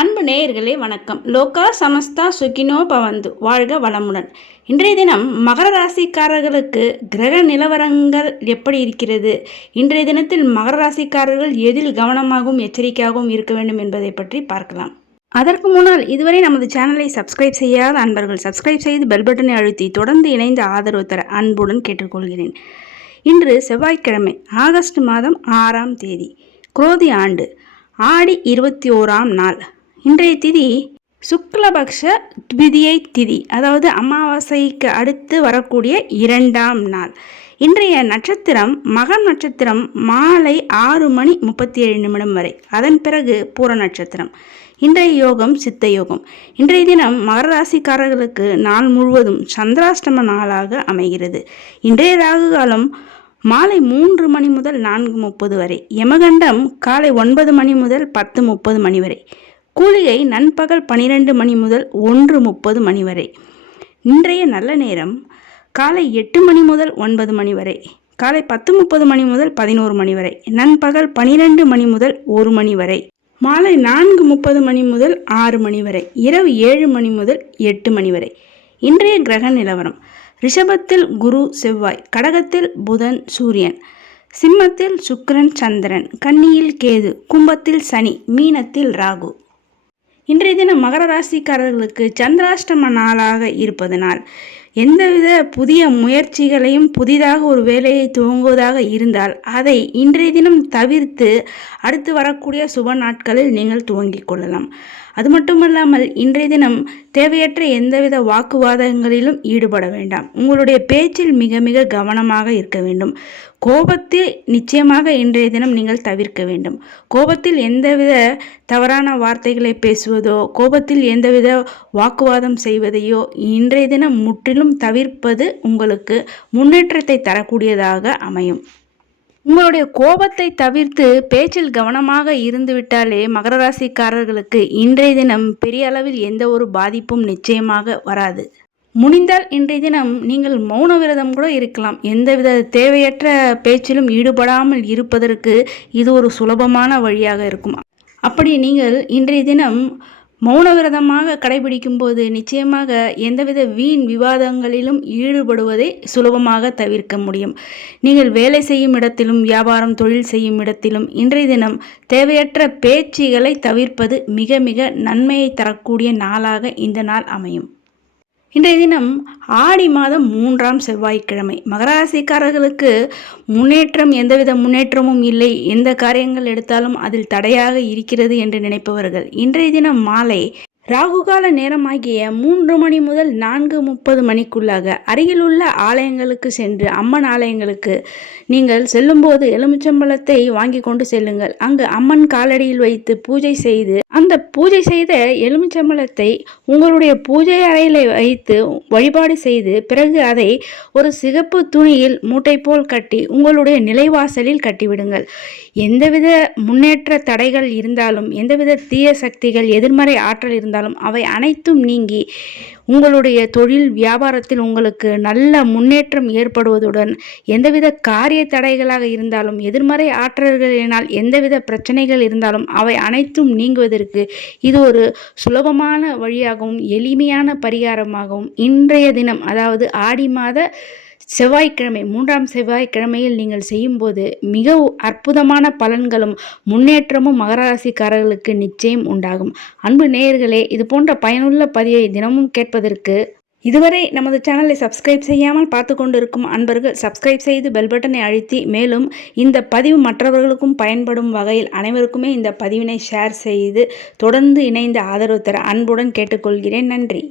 அன்பு நேயர்களே வணக்கம். லோகா சமஸ்தா சுகினோ பவந்து. வாழ்க வளமுடன். இன்றைய தினம் மகர ராசிக்காரர்களுக்கு கிரக நிலவரங்கள் எப்படி இருக்கிறது? இன்றைய தினத்தில் மகர ராசிக்காரர்கள் எதில் கவனமாகவும் எச்சரிக்கையாகவும் இருக்க வேண்டும் என்பதை பற்றி பார்க்கலாம். அதற்கு முன்னால் இதுவரை நமது சேனலை சப்ஸ்கிரைப் செய்யாத அன்பர்கள் சப்ஸ்கிரைப் செய்து பெல் பட்டனை அழுத்தி தொடர்ந்து இணைந்து ஆதரவு தர அன்புடன் கேட்டுக்கொள்கிறேன். இன்று செவ்வாய்க்கிழமை ஆகஸ்ட் மாதம் ஆறாம் தேதி குரோதி ஆண்டு ஆடி இருபத்தி ஓராம் நாள். இன்றைய திதி சுக்லபக்ஷ துவிதியை திதி அதாவது அமாவாசைக்கு அடுத்து வரக்கூடிய இரண்டாம் நாள். இன்றைய நட்சத்திரம் மகம் நட்சத்திரம் மாலை ஆறு மணி முப்பத்தி ஏழு நிமிடம் வரை. அதன் பிறகு பூர நட்சத்திரம். இன்றைய யோகம் சித்த யோகம். இன்றைய தினம் மகர ராசிக்காரர்களுக்கு நாள் முழுவதும் சந்திராஷ்டம நாளாக அமைகிறது. இன்றைய ராகு காலம் மாலை மூன்று மணி முதல் நான்கு முப்பது வரை. யமகண்டம் காலை ஒன்பது மணி முதல் பத்து முப்பது மணி வரை. கூலியை நண்பகல் பனிரெண்டு மணி முதல் ஒன்று முப்பது மணி வரை. இன்றைய நல்ல நேரம் காலை எட்டு மணி முதல் ஒன்பது மணி வரை. காலை பத்து முப்பது மணி முதல் பதினோரு மணி வரை. நண்பகல் பனிரெண்டு மணி முதல் ஒரு மணி வரை. மாலை நான்கு முப்பது மணி முதல் ஆறு மணி வரை. இரவு ஏழு மணி முதல் எட்டு மணி வரை. இன்றைய கிரக நிலவரம். ரிஷபத்தில் குரு செவ்வாய் கடகத்தில் புதன் சூரியன் சிம்மத்தில் சுக்கிரன் சந்திரன் கன்னியில் கேது கும்பத்தில் சனி மீனத்தில் ராகு. இன்றைய தினம் மகர ராசிக்காரர்களுக்கு சந்திராஷ்டம நாளாக இருப்பதனால் எந்தவித புதிய முயற்சிகளையும் புதிதாக ஒரு வேலையை துவங்குவதாக இருந்தால் அதை இன்றைய தினம் தவிர்த்து அடுத்து வரக்கூடிய சுப நாட்களில் நீங்கள் துவங்கிக் கொள்ளலாம். அது மட்டுமல்லாமல் இன்றைய தினம் தேவையற்ற எந்தவித வாக்குவாதங்களிலும் ஈடுபட வேண்டாம். உங்களுடைய பேச்சில் மிக மிக கவனமாக இருக்க வேண்டும். கோபத்தில் நிச்சயமாக இன்றைய தினம் நீங்கள் தவிர்க்க வேண்டும். கோபத்தில் எந்தவித தவறான வார்த்தைகளை பேசுவதோ கோபத்தில் எந்தவித வாக்குவாதம் செய்வதையோ இன்றைய தினம் முற்றிலும் தவிர்ப்பது உங்களுக்கு முன்னேற்றத்தை தரக்கூடியதாக அமையும். உங்களுடைய கோபத்தை தவிர்த்து பேச்சில் கவனமாக இருந்துவிட்டாலே மகர ராசிக்காரர்களுக்கு இன்றைய தினம் பெரிய அளவில் எந்த ஒரு பாதிப்பும் நிச்சயமாக வராது. முடிந்தால் இன்றைய தினம் நீங்கள் மௌன விரதம் கூட இருக்கலாம். எந்தவித தேவையற்ற பேச்சிலும் ஈடுபடாமல் இருப்பதற்கு இது ஒரு சுலபமான வழியாக இருக்கும். அப்படி நீங்கள் இன்றைய தினம் மௌன விரதமாக கடைபிடிக்கும் போது நிச்சயமாக எந்தவித வீண் விவாதங்களிலும் ஈடுபடுவதை சுலபமாக தவிர்க்க முடியும். நீங்கள் வேலை செய்யும் இடத்திலும் வியாபாரம் தொழில் செய்யும் இடத்திலும் இன்றைய தினம் தேவையற்ற பேச்சுகளை தவிர்ப்பது மிக மிக நன்மையை தரக்கூடிய நாளாக இந்த நாள் அமையும். இன்றைய தினம் ஆடி மாதம் மூன்றாம் செவ்வாய்க்கிழமை. மகராசிக்காரர்களுக்கு முன்னேற்றம் எந்தவித முன்னேற்றமும் இல்லை. எந்த காரியங்கள் எடுத்தாலும் அதில் தடையாக இருக்கிறது என்று நினைப்பவர்கள். இன்றைய தினம் மாலை ராகுகால நேரமாகிய மூன்று மணி முதல் நான்கு முப்பது மணிக்குள்ளாக அருகிலுள்ள ஆலயங்களுக்கு சென்று அம்மன் ஆலயங்களுக்கு நீங்கள் செல்லும்போது எலுமிச்சம்பழத்தை வாங்கி கொண்டு செல்லுங்கள். அங்கு அம்மன் காலடியில் வைத்து பூஜை செய்து அந்த பூஜை செய்த எலுமிச்சம்பழத்தை உங்களுடைய பூஜை அறையில் வைத்து வழிபாடு செய்து பிறகு அதை ஒரு சிகப்பு துணியில் மூட்டை போல் கட்டி உங்களுடைய நிலைவாசலில் கட்டிவிடுங்கள். எந்தவித முன்னேற்ற தடைகள் இருந்தாலும் எந்தவித தீய சக்திகள் எதிர்மறை ஆற்றல் இருந்தாலும் இருந்தாலும் அவை அனைத்தும் நீங்கி உங்களுடைய தொழில் வியாபாரத்தில் உங்களுக்கு நல்ல முன்னேற்றம் ஏற்படுவதுடன் எந்தவித காரிய தடைகளாக இருந்தாலும் எதிர்மறை ஆற்றல்களினால் எந்தவித பிரச்சனைகள் இருந்தாலும் அவை அனைத்தும் நீங்குவதற்கு இது ஒரு சுலபமான வழியாகவும் எளிமையான பரிகாரமாகவும் இன்றைய தினம் அதாவது ஆடி மாத செவ்வாய்க்கிழமை மூன்றாம் செவ்வாய்க்கிழமையில் நீங்கள் செய்யும்போது மிக அற்புதமான பலன்களும் முன்னேற்றமும் மகராசிக்காரர்களுக்கு நிச்சயம் உண்டாகும். அன்பு நேயர்களே இது போன்ற பயனுள்ள பதிவை தினமும் கேட்பதற்கு இதுவரை நமது சேனலை சப்ஸ்கிரைப் செய்யாமல் பார்த்து கொண்டிருக்கும் அன்பர்கள் சப்ஸ்கிரைப் செய்து பெல் பட்டனை அழுத்தி மேலும் இந்த பதிவு மற்றவர்களுக்கும் பயன்படும் வகையில் அனைவருக்குமே இந்த பதிவினை ஷேர் செய்து தொடர்ந்து இணைந்து ஆதரவு தர அன்புடன் கேட்டுக்கொள்கிறேன். நன்றி.